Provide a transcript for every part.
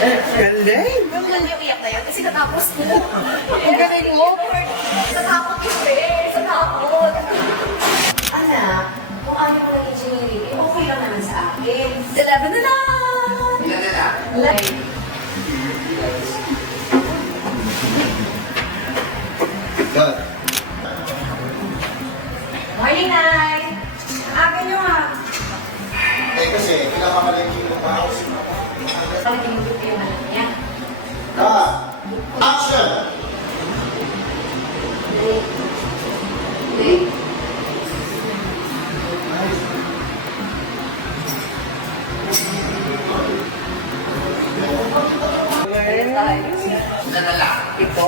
Galing! Yung lang yung iyak na yun, kasi natapos ko. Ang galing mo. Natapos ko natapos. Anak, kung ayaw mo ng engineering, okay lang naman sa akin. 11 na lang! Ilan na lang? Like, Good. morning, Nay! Aga nyo ah. Eh kasi, pinakamalaki yung house. Bakit yung gusto yung anak niya? Action! Ilan na lang? Ito.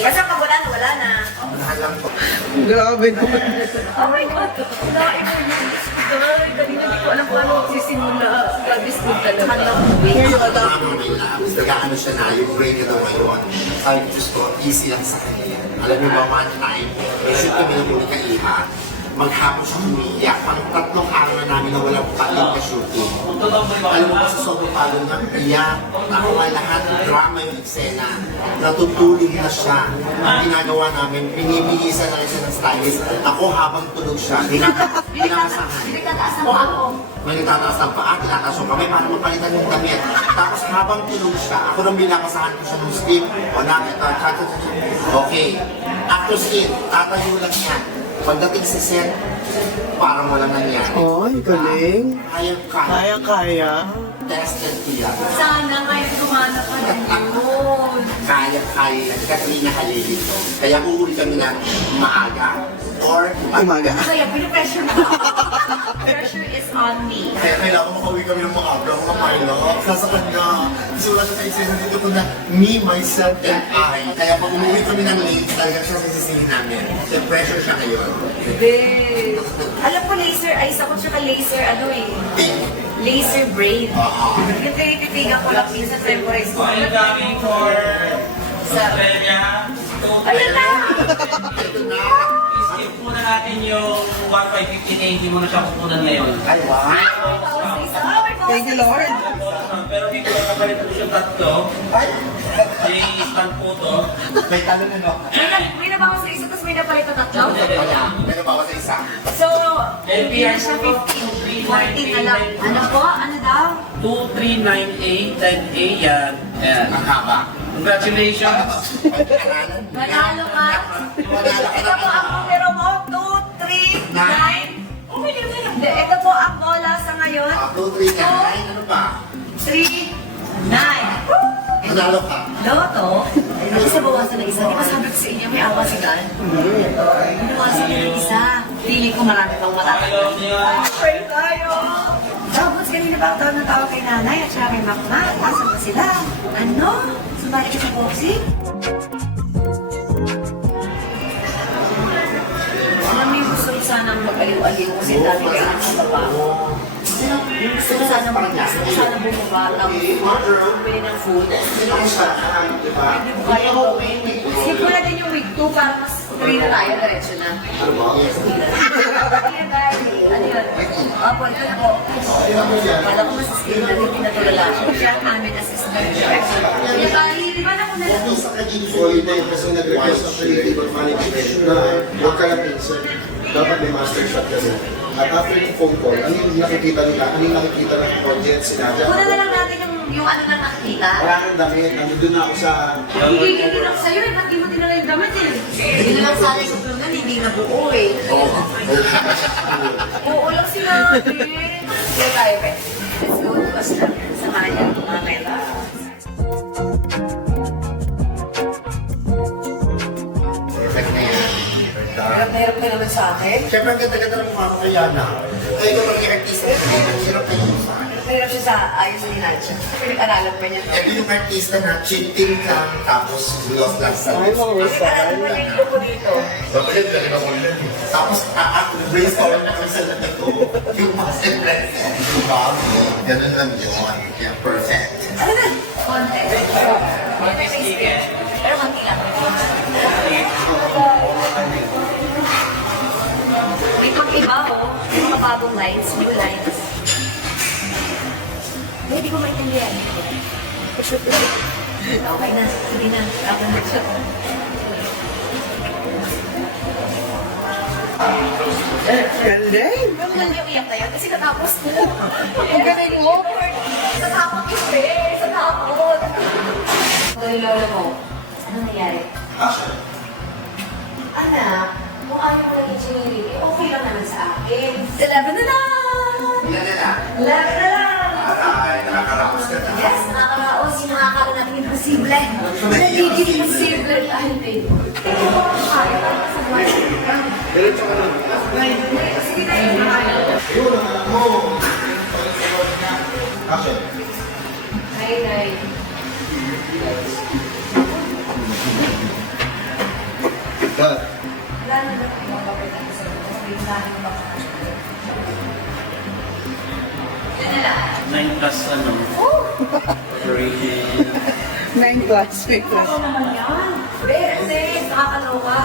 Basta pag wala na. Alam ko. Grabe naman. Oh my God! Nain ko yung hospital. Kanina hindi ko alam kung ano magsisimula. God is good talaga. Nag-ano siya na, yung brain niya daw ngayon. Sabi ko, Diyos ko, easy lang sa kanya yan. Alam mo ba, one time, shoot kami ng muli kaihan, maghapon siya umiiyak. Pang 3 araw na namin na walang paling na shooting. Alam mo ba sa sobrang palo niya, iyak, nakuha lahat ng drama yung eksena. Natutulog na siya. Ang ginagawa namin, binibihisan na rin siya ng stylist. Ako habang tulog siya, binakasahan. Pinagtataas ng paa ko. May nagtataas ng paa, tinataas yung kamay para mapalitan yung damit. Tapos habang tulog siya, ako nang binakasahan ko siya ng stick. O na, ito, okay. After scene, tatayo lang siya. Pagdating sa set, parang walang nangyari. Ay, galing. Kaya. Kaya. Tested ko yan. Sana ngayon gumana ka na yun. Kaya yan. Katrina Halilito. Kaya uuwi kami na maaga. Or Umaga. Kaya pinipressure mo. Pressure is on me. Kaya kailangan makauwi kami ng maaga, mga pilot. Sa kanya, kasi wala siya kaisipan dito ko na me, myself, and I. Kaya pag umuwi kami ng late, talagang siya sisisihin namin. The pressure siya ngayon. Babe. Alam ko laser eyes ako tsaka laser ano eh. Laser brain. Yung tinititigan ko lang minsan sa memorize ko. Are you coming for Sa... Australia? Ayun na! Ito na. Skip muna natin yung 1580 mo na siya kukunan ngayon. Ay, wow. Thank you, Lord. Pero dito lang kapalit ko siyang tatlo. Ay, Yung stand po to. may talon ano? May nabawas sa isa tapos may napalit na tatlo. Wala. May nabawa sa isa. So, hindi na siya 15. 14 na lang. Ano po? Ano daw? 2398 10A yan. Ayan. Ang haba. Congratulations. Pag-aralan. Manalo ka. Manalo ka Ito po ang numero mo. 2, 3, 9. Oh, hindi. Ito po ang bola sa ngayon. 2, 3, 9. Ano pa? 3, 9. Manalo ka. Loto? Ay, isa bawasan ng isa. Di ba sabi ko sa inyo, may awa si God? Bawasan ng isa. Feeling ko marami pang matatagal. Ayaw niya. Pray tayo! Tapos kanina ba tawag ng tawag kay nanay at siya kay Makma? Asan ba sila? Ano? Sumali ka sa boxing? Alam mo yung gusto ko sanang mag-aliw-aliw kasi dati kayo sa baba. Gusto ko sanang bumaba ng bumili ng food. Hindi ko kaya gawin. Skip mo na din yung week 2 para mas free na tayo, diretso na. Ano ba? Kaya dahil, ano yun? Opo, ito na po. Kala ko mas skill na din pinatulala. Siya ang aming assistant. Di ba na ko na lang? Sa kaging holiday kasi nag-request ng creative management na huwag ka lang insert. Dapat may master shot kasi. At after yung phone call, ano yung nakikita nila? Ano yung nakikita ng project sinabi? Kuna na lang natin yung ano na nakikita. Wala kang damit, nandun na ako sa... Hindi lang sa'yo eh, ba't di mo dinala yung damit eh? Hindi na lang sana yung tulungan, hindi na buo eh. Buo lang sila eh. Kaya tayo eh. Let's go to Australia. Samahan niyo mga kailangan. Perfect na yan. Hirap na naman sa akin. Siyempre, ang ganda-ganda ng mukha mo kay Yana. Ay, ikaw maging artista. Hirap na yun sa akin. Hirap siya sa ayos ni Nacha. Pinag-aralan pa niya. Ito yung artista na cheating ka, tapos gloss lang sa Ay, mga Pinag-aralan pa niya yung grupo dito. Tapos, brainstorm na kami sa lahat ko. Yung master plan. Diba? Ganun lang yun. Yeah, perfect. Ano na? Konti. Konti experience. Pero konti lang. May pag-iba oh. May mga bagong lines, new lines. Hindi ko maintindihan. Okay na, sige na. Ako na siya. Galing. Pero man yung iyak na yun kasi natapos ko. Ang galing mo. Natapos ko eh. Natapos. So yung lolo mo, anong nangyari? Anak, kung ayaw mo lang yung chinili, okay lang naman sa akin. 11 na lang! Ilan na lang? 11 na lang! Ay, nakakaraos ka na. Yes, nakakaraos yung nakakala natin imposible. Nagiging imposible dahil din. Yun, ang anak mo. Action. Hi, Nay. Cut. Wala na ba kayo mababalitan sa iyo? Sabi ko natin yung baka. Yan na lang. 9 plus ano? Oh! 9 plus, 3 plus. Ano naman yan? Berte! Nakakaloka.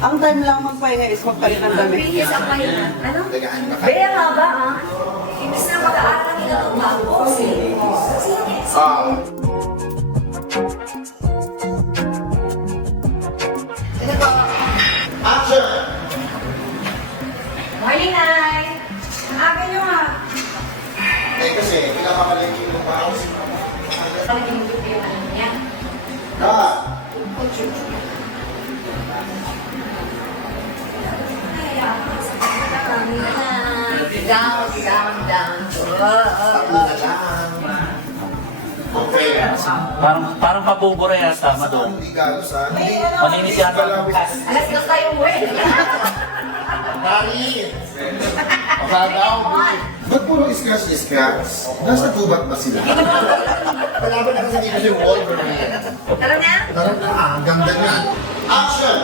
Ang time lang magpahinga is magpalit ng damit. Bihis ang pahinga. Ano? Dagaan na Bea haba ah. Imbis na mag-aaral nila ng bago. Action. Morning, Nay! Ang aga nyo ah. Eh kasi, pinapakalimit yung mouse. Bakit yung gusto yung ano niya? Cut. Down, down, down. Tatlo na lang. Okay. Parang pabubura yata, madon. Hindi galos ha. Maninis yata. Alas dos tayo umuwi. Dari! Pagkagaw. Ba't puro scratch? Nasa gubat ba sila? Kalaban na kasi dito si Wolverine. Tara na? Tara na, ang ganda niya. Action.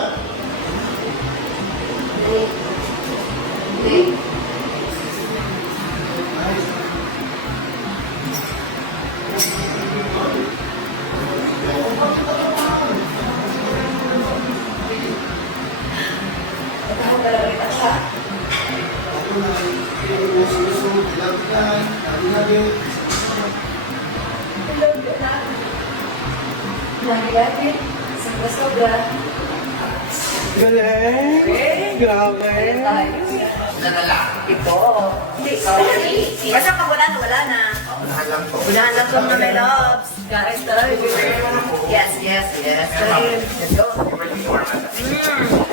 Ako talaga kita siya. Lagi-lagi. Sobra-sobra. Galing. Grabe. Isa na lang. Ito. Hindi. Basta pag wala na, wala na. Unahan lang to. Unahan lang to mga loves. Guys, tayo. Yes, yes, yes. Let's go.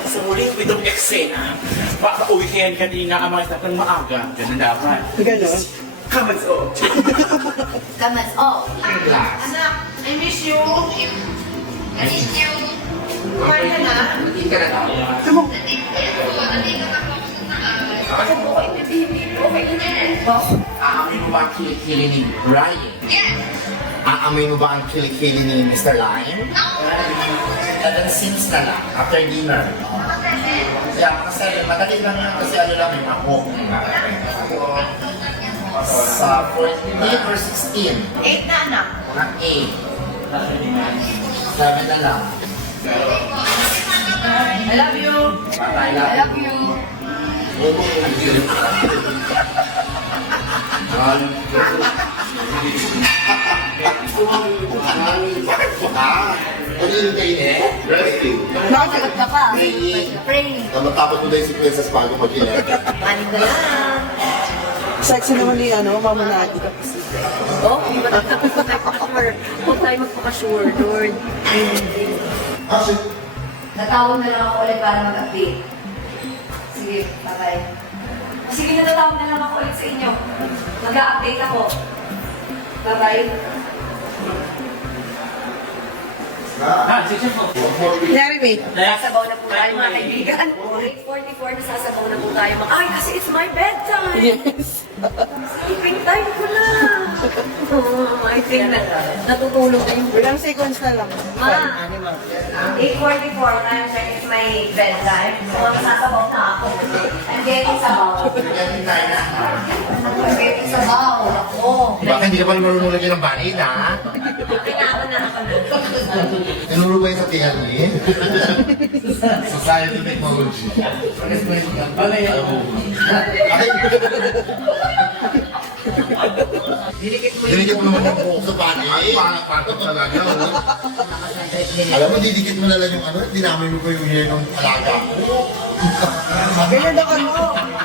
Sa muling pitong eksena, papauwi kayan kanina ang mga staff ng maaga. Ganun dapat. Ganon. Comments on. Comments off. Glass. Anak, I miss you. I miss you. Kumain ka na? Hindi ka na daw. Ako po kayo na baby. Okay na yan. Aamoy mo ba ang kilikili ni Brian? Yes. Aamoy mo ba ang kilikili ni Mr. Lime? No. Talagang since na lang, after dinner. Yeah, kasi madali lang yan kasi ano lang yung ako. Sa 14 or 16? 8 na anak. Mga 8. 7 na lang. I love you. I love you. Bakit po ka? Pag-iintay niya? Resting. Bakit ka pa? Praying. Pray. Matapos mo na yung sequences bago mag-ilan. Panig na lang. Sexy naman ni mama natin. Oh, hindi ba tayo Huwag tayo magpaka-sure, Lord. Action. Natawag na lang ako ulit para mag-update. Sige, bye-bye. Sige, natatawag na lang ako ulit sa inyo. Mag-update ako. Bye-bye. Ah, sige po. Kunyari, mate. Sasabaw na po tayo mga kaibigan. 8:44, nasasabaw na po tayo. Ay, kasi it's my bedtime! Yes. Sleeping time ko na! I think na natutulog na yung Ilang seconds na lang. Ma, 8:44 time check is my bedtime. So, nasasabaw na ako. I'm getting sabaw. I'm getting sabaw. Ako. Baka hindi ka pa marunong lagyan ng banin, ha? Kailangan na ako. Tinuro ba yung sa tiyan niya? Society Technology. Ay. Dinikit mo Dinikit mo naman yung buhok sa panty. Patot talaga. Alam mo, didikit mo na lang yung ano, dinamay mo pa yung hair ng alaga ko. Ganyan na ka mo.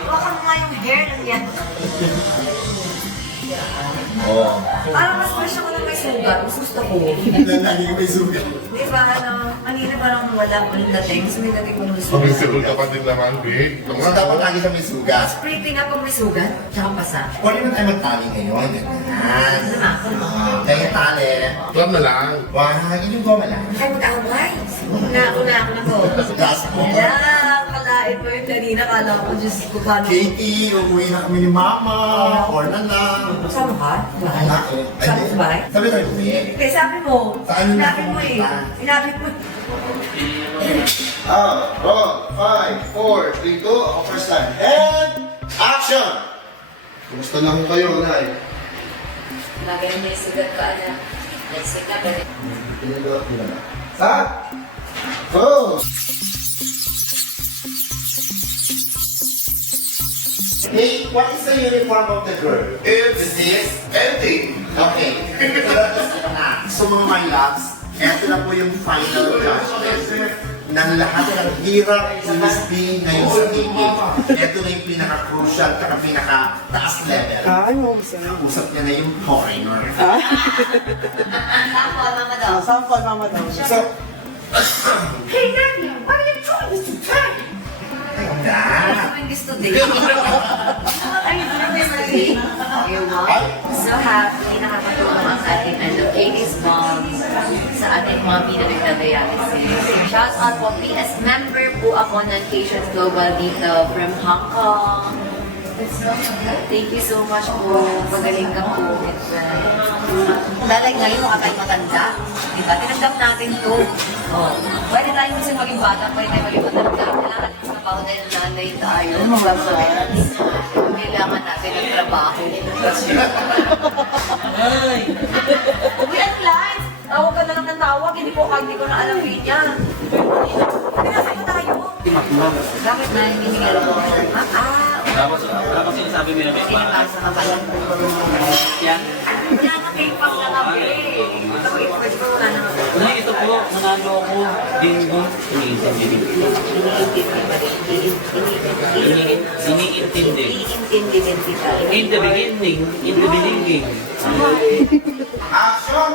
Baka mo nga yung hair ng yan. Oo. Parang mas fresh ako na may sugat. Mas gusto ko. Lagi may sugat. Di ba, kanina parang wala ko yung dating. Kasi may dating ko ng sugat. Pag-isipol ka pa din naman, babe. Ito Kasi nga, dapat oh. lagi sa may sugat. Pretty nga pag may sugat, tsaka pasa. Pwede na tayo magtali ngayon. Ganyan. Kaya tali. Ito na lang. Wah, yun yung goma lang. Ay, mag-away. Una ako na to. Last mo. Kaya, kalain mo yung kanina. Kala ko, Diyos ko, paano? Katie, umuwi na kami ni Mama. Or na lang. Sama ka? Wala eh. Sabi ko ba? Sabi tayo umuwi. Kaya sabi mo, Saan sinabi mo eh. pumunta? Sinabi mo. Roll. 5, 4, 3, 2. Ako first time. And action! Kumusta na ho kayo, Nay? Lagay may sugat ka na. Let's take a break. Pinagawa ko na. Sa? Go! Hey, what is the uniform of the girl? It's this? Empty. Okay. So mga my loves, eto na po yung final judgment ng lahat ng hirap ni Miss B ngayon sa ticket. Eto na yung pinaka-crucial at pinaka-taas level. Ano mo sa'yo? Usap niya na yung foreigner. Ako, mama daw. Sample, mama daw. So, Hey, Daddy, what are you trying to say? ganda. I'm doing this today. What are you doing this today? You know, so happy nakakatulong ang ating 80s mom sa ating mga pinag-dialysis. Shout out po, PS member po ako ng Patients Global dito from Hong Kong. Thank you so much po. Magaling ka po. Lalay ngayon, mukha tayo matanda. Diba? Tinagdap natin to. Oh. Pwede tayo kasi maging bata, pwede tayo maging matanda. Kailangan natin sa trabaho dahil nanay tayo. Kailangan natin ng trabaho. Ay! Uy, ano live? Tawag ka na lang ng tawag, hindi ko na alam niya. Pinasa ko tayo. Bakit na hindi nga alam mo? Tapos sinasabi mo na may Pinapasa ka pala. yan. Kaya nga kayo pang nakabi. Ito, i-pwede ko na naman. Nay, ito po, nanalo ako. Dingo. Iniintindi. Iintindi din kita. In the beginning, in the beginning. Action!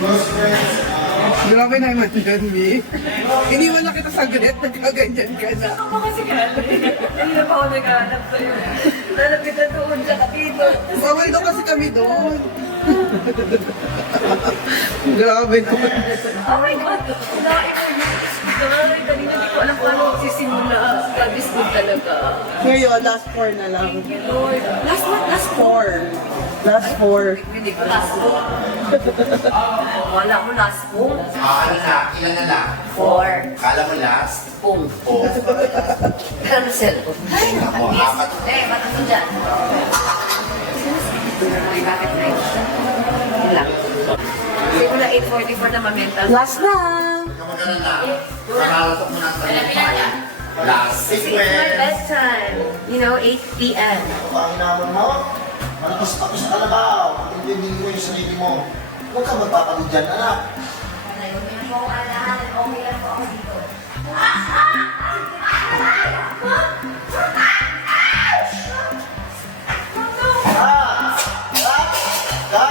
Close friends. Grabe naman yan, Mi. Iniwan na kita saglit, nagkaganyan ka na. Ako kasi galing. Hindi na pa ako naghahanap sa'yo. Hanap kita doon, tsaka dito. Bawal daw kasi kami doon. Grabe naman. Oh my God! Nain ko yun. Ay, kanina hindi ko alam paano magsisimula. God is good talaga. Ngayon, last 4 na lang. Thank you, Lord. Last one, last 4. Last 4. Hindi ko last four. Wala ko last four. Ano na? Ilan na lang? Four. Kala mo last? Pong. Oh. Pero na cellphone. Ay, Ako, apat. Eh, ba't ito dyan? Ay, bakit na yun? Yun lang. Simula 8:44 na ma-mental. Last na. Ikaw mag-alala. Karalatok mo na sa last. It's my bedtime. You know, 8 p.m. Ang naman mo, malakas ako sa kalabaw. Intindihin mo yung sarili mo. Huwag kang magpapagod dyan, anak. Okay lang po ako dito.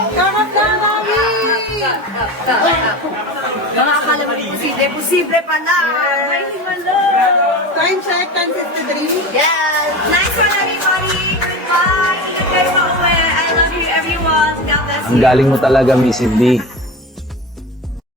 Kamat na, Mami! Mga akala mo posible, posible pala. May himala. Time check, 10:53. Yes. Nice one, everybody. Goodbye. Ingat kayo pa uwi. I love you, everyone. God bless you. Ang galing mo talaga, Missy B.